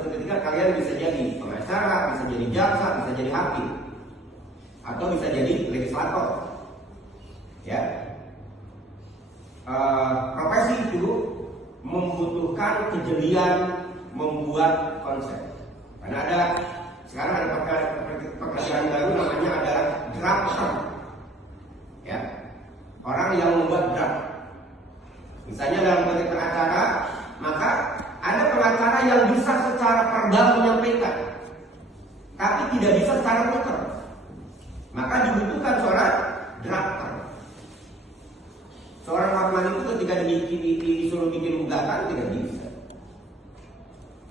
suatu ketika kalian bisa jadi pengacara, bisa jadi jaksa, bisa jadi hakim, atau bisa jadi legislator. Ya, profesi itu membutuhkan kejelian membuat konsep. Karena sekarang ada pekerjaan baru namanya adalah drafter. Ya, orang yang membuat draft. Misalnya dalam konteks pengacara, maka ada pengacara yang bisa secara verbal menyampaikan, tapi tidak bisa secara tutur. Maka dibutuhkan seorang drafter. Seorang hotman itu ketika disuruh bikin gugatan tidak bisa.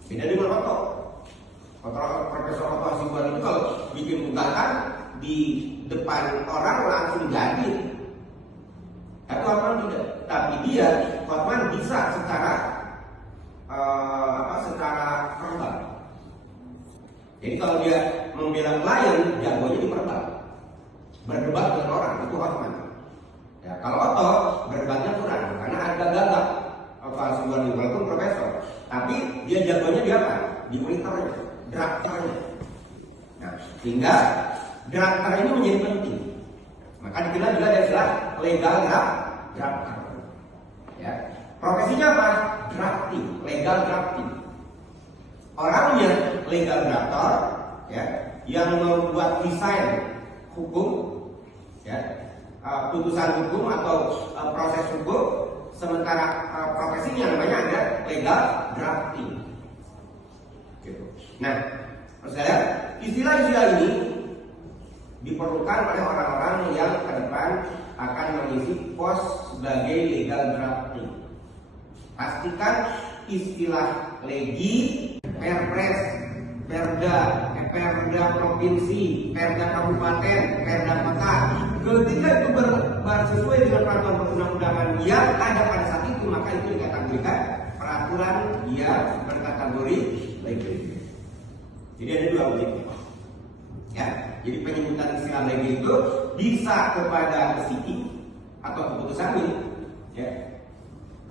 Beda dengan Otto. Profesor Otto Hasibuan itu kalau bikin gugatan di depan orang langsung jadi. Tapi Hotman tidak. Tapi dia Hotman bisa secara verbal. Jadi kalau dia membela klien, jagonya di verbal. Berdebat dengan orang itu Hotman. Ya, kalau Otto berdebatnya kurang karena agak gagap. Otto Hasibuan walaupun profesor, tapi dia jagonya di apa? Di monitornya, drafternya. Nah, sehingga drafter ini menjadi penting. Maka dikenal juga ada istilah legal drafter. Ya, profesinya apa? Drafting, legal drafting. Orangnya legal drafter, ya, yang membuat desain hukum, ya, putusan hukum atau proses hukum. Sementara profesinya namanya ada legal drafting. Gitu. Nah, saya istilah-istilah ini diperlukan oleh orang-orang yang ke depan akan mengisi pos sebagai legal drafting. Pastikan istilah legi, perpres, perda, perda provinsi, perda kabupaten, perda kota, ketika itu sesuai dengan peraturan perundang-undangan yang ada pada saat itu, maka itu dikategorikan peraturan yang berkategori legi. Jadi ada dua objektif. Ya, jadi penyebutan istilah legi itu bisa kepada pesiking atau keputusan ini, ya,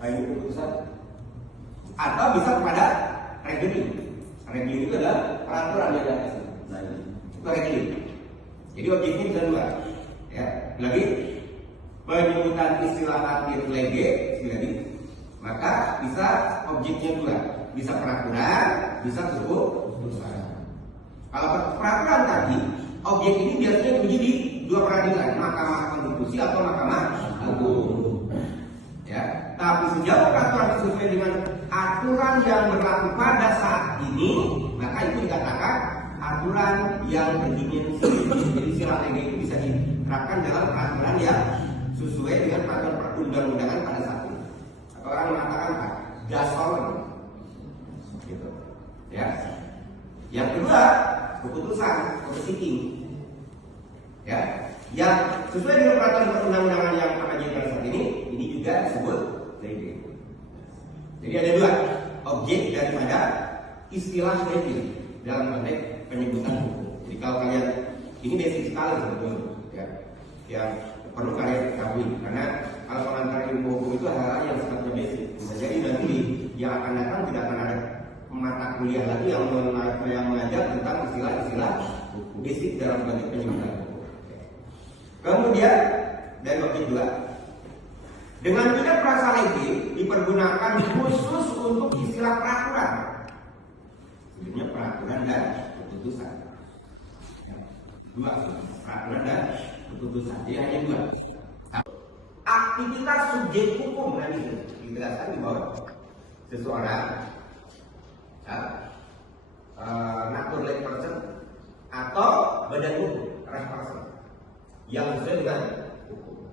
ini keputusan, atau bisa kepada regeling. Regeling itu adalah peraturan yang ada. Nah, itu regeling. Jadi objektif bisa dua. Ya, lagi penyebutan istilah arti lege, lagi, maka bisa objeknya dua, bisa peraturan, bisa keputusan. Kalau peraturan tadi, objek ini biasanya diuji di dua peradilan, Mahkamah Konstitusi atau Mahkamah Agung. Ya, tapi sejauh peraturan sesuai dengan aturan yang berlaku pada saat ini, maka itu dikatakan aturan yang berdimensi. Jadi istilah lege itu bisa diterapkan dalam peraturan yang sesuai dengan peraturan perundang-undangan pada saat ini. Atau orang mengatakan apa? Gasolin. Gitu. Ya. Yang kedua, keputusan atau sitting. Ya, yang sesuai dengan peraturan perundang-undangan yang akan jadi pada saat ini juga disebut lege. Jadi ada dua objek daripada istilah lege dalam konteks penyebutan hukum. Jadi kalau kalian, ini basic sekali sebetulnya, ya, yang perlu kalian ketahui, karena kalau pengantar ilmu hukum itu hal-hal yang sifatnya basic. Bisa jadi nanti yang akan datang tidak akan ada mata kuliah lagi yang mengajar tentang istilah-istilah basic dalam konteks penyebutan hukum. Kemudian dari objek dua, dengan tidak frasa lege dipergunakan khusus untuk istilah peraturan. Sebenarnya peraturan dan keputusan. Ya, dua, peraturan dan keputusan. Jadi hanya dua. Aktivitas subjek hukum nanti dijelaskan di bawah. Seseorang, natural person atau badan hukum, person yang sesuai dengan hukum.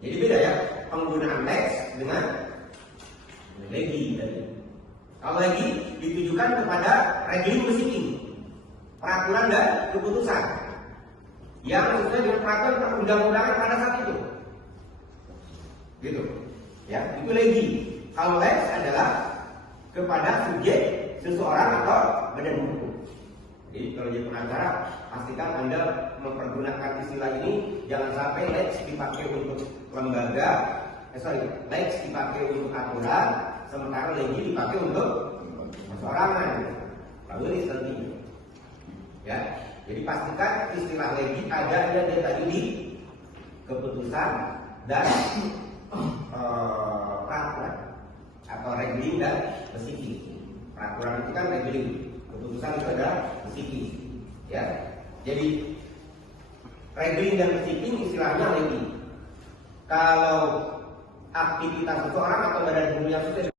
Jadi beda ya penggunaan lex dengan legi tadi. Kalau legi ditujukan kepada regeling proceeding, peraturan dan keputusan yang sesuai dengan peraturan perundang-undangan pada saat itu. Gitu. Ya, itu legi. Kalau lex adalah kepada subjek seseorang atau badan hukum. Jadi kalau jadi pengacara, pastikan Anda mempergunakan istilah ini, jangan sampai lex dipakai untuk lembaga, lex dipakai untuk aturan, sementara legi dipakai untuk perorangan. Lalu nantinya. Ya, jadi pastikan istilah legi adanya dia tadi di keputusan dan peraturan atau regling dan psikis. Peraturan itu kan regling, keputusan itu adalah psikis. Ya, jadi regling dan psikis istilahnya legi. Kalau aktivitas seseorang atau badan tubuh yang sudah